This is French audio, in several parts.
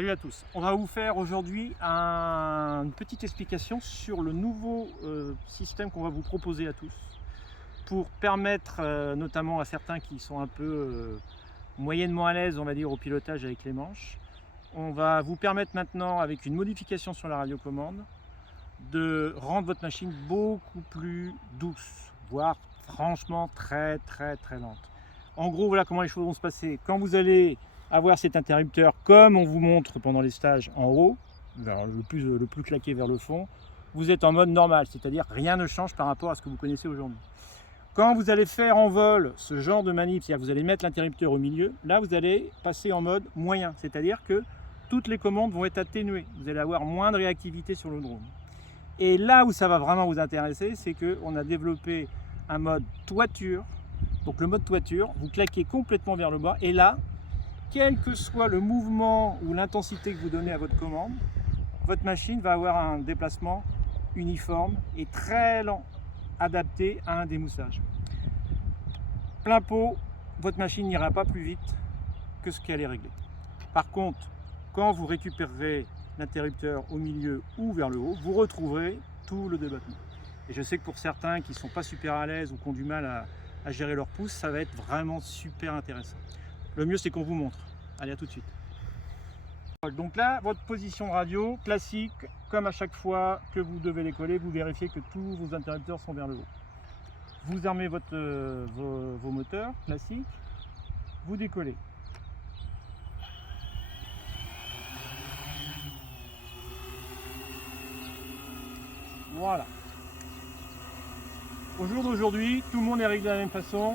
Salut à tous, on va vous faire aujourd'hui une petite explication sur le nouveau système qu'on va vous proposer à tous pour permettre notamment à certains qui sont un peu moyennement à l'aise, on va dire, au pilotage avec les manches. On va vous permettre maintenant, avec une modification sur la radiocommande, de rendre votre machine beaucoup plus douce, voire franchement très lente. En gros, voilà comment les choses vont se passer. Quand vous allez avoir cet interrupteur, comme on vous montre pendant les stages en haut, vers le plus claqué vers le fond, vous êtes en mode normal, c'est-à-dire rien ne change par rapport à ce que vous connaissez aujourd'hui. Quand vous allez faire en vol ce genre de manip, c'est-à-dire que vous allez mettre l'interrupteur au milieu, là vous allez passer en mode moyen, c'est-à-dire que toutes les commandes vont être atténuées, vous allez avoir moins de réactivité sur le drone. Et là où ça va vraiment vous intéresser, c'est qu'on a développé un mode toiture. Donc le mode toiture, vous claquez complètement vers le bas et là, quel que soit le mouvement ou l'intensité que vous donnez à votre commande, votre machine va avoir un déplacement uniforme et très lent, adapté à un démoussage. Plein pot, votre machine n'ira pas plus vite que ce qu'elle est réglée. Par contre, quand vous récupérerez l'interrupteur au milieu ou vers le haut, vous retrouverez tout le débattement. Et je sais que pour certains qui ne sont pas super à l'aise ou qui ont du mal à gérer leur pouce, ça va être vraiment super intéressant. Le mieux, c'est qu'on vous montre. Allez, à tout de suite. Donc là, votre position radio classique, comme à chaque fois que vous devez les coller, vous vérifiez que tous vos interrupteurs sont vers le haut. Vous armez vos moteurs classiques, vous décollez. Voilà. Au jour d'aujourd'hui, tout le monde est réglé de la même façon.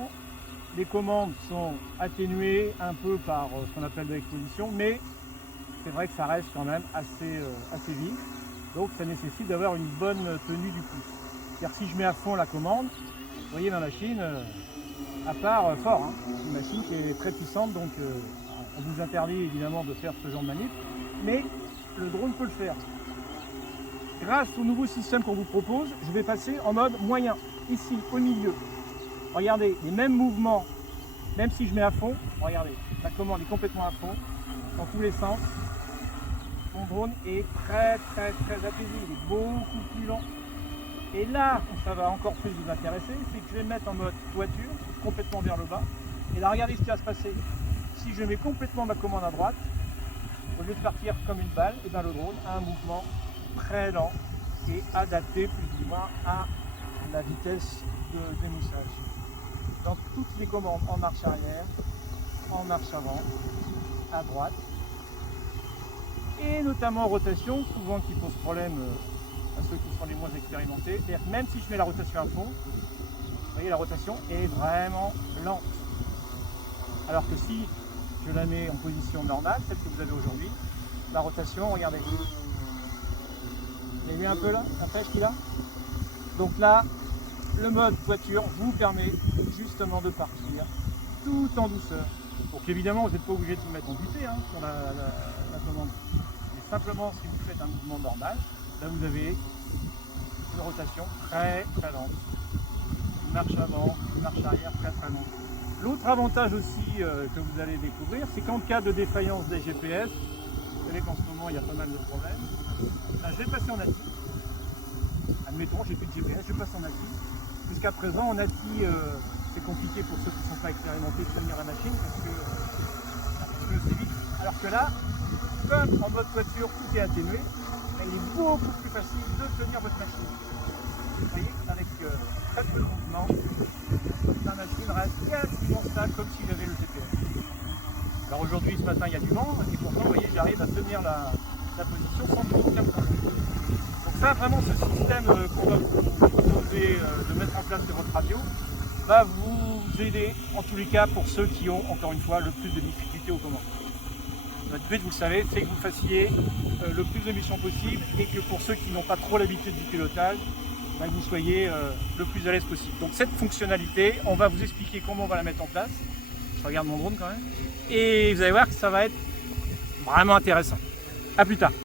Les commandes sont atténuées un peu par ce qu'on appelle de l'exposition, mais c'est vrai que ça reste quand même assez vif. Donc ça nécessite d'avoir une bonne tenue du pouce. C'est-à-dire si je mets à fond la commande, vous voyez ma machine, à part fort, hein, une machine qui est très puissante, donc on vous interdit évidemment de faire ce genre de manip, mais le drone peut le faire. Grâce au nouveau système qu'on vous propose, je vais passer en mode moyen, ici au milieu. Regardez, les mêmes mouvements, même si je mets à fond, regardez, la commande est complètement à fond, dans tous les sens. Mon drone est très apaisé, il est beaucoup plus lent. Et là où ça va encore plus vous intéresser, c'est que je vais me mettre en mode toiture, complètement vers le bas. Et là, regardez ce qui va se passer. Si je mets complètement ma commande à droite, au lieu de partir comme une balle, et bien le drone a un mouvement très lent et adapté plus ou moins à la vitesse de démoussage. Dans toutes les commandes en marche arrière, en marche avant, à droite, et notamment en rotation, souvent qui pose problème à ceux qui sont les moins expérimentés. C'est-à-dire que même si je mets la rotation à fond, vous voyez la rotation est vraiment lente. Alors que si je la mets en position normale, celle que vous avez aujourd'hui, la rotation, regardez. Vous avez vu un peu là, la pêche qu'il a? Donc là, le mode toiture vous permet justement de partir tout en douceur. Donc évidemment, vous n'êtes pas obligé de vous mettre en butée hein, sur la commande. Mais simplement, si vous faites un mouvement normal, là vous avez une rotation très lente. Une marche avant, une marche arrière très lente. L'autre avantage aussi que vous allez découvrir, c'est qu'en cas de défaillance des GPS, vous savez qu'en ce moment il y a pas mal de problèmes, là, je vais passer en natif. Admettons, j'ai plus de GPS, je passe en natif. Jusqu'à présent, en natif, c'est compliqué pour ceux qui ne sont pas expérimentés de tenir la machine parce que c'est vite. Alors que là, comme en mode voiture, tout est atténué, il est beaucoup plus facile de tenir votre machine. Vous voyez, avec très peu de mouvement, la machine reste quasiment stable comme si j'avais le GPS. Alors aujourd'hui, ce matin, il y a du vent et pourtant, vous voyez, j'arrive à tenir la position sans aucun problème. Donc ça, vraiment, ce système qu'on va vous proposer de mettre en place sur votre radio va vous aider, en tous les cas, pour ceux qui ont, encore une fois, le plus de difficultés aux commandes. Notre but, vous le savez, c'est que vous fassiez le plus de missions possible et que pour ceux qui n'ont pas trop l'habitude du pilotage, que vous soyez le plus à l'aise possible. Donc cette fonctionnalité, on va vous expliquer comment on va la mettre en place. Je regarde mon drone quand même. Et vous allez voir que ça va être vraiment intéressant. A plus tard.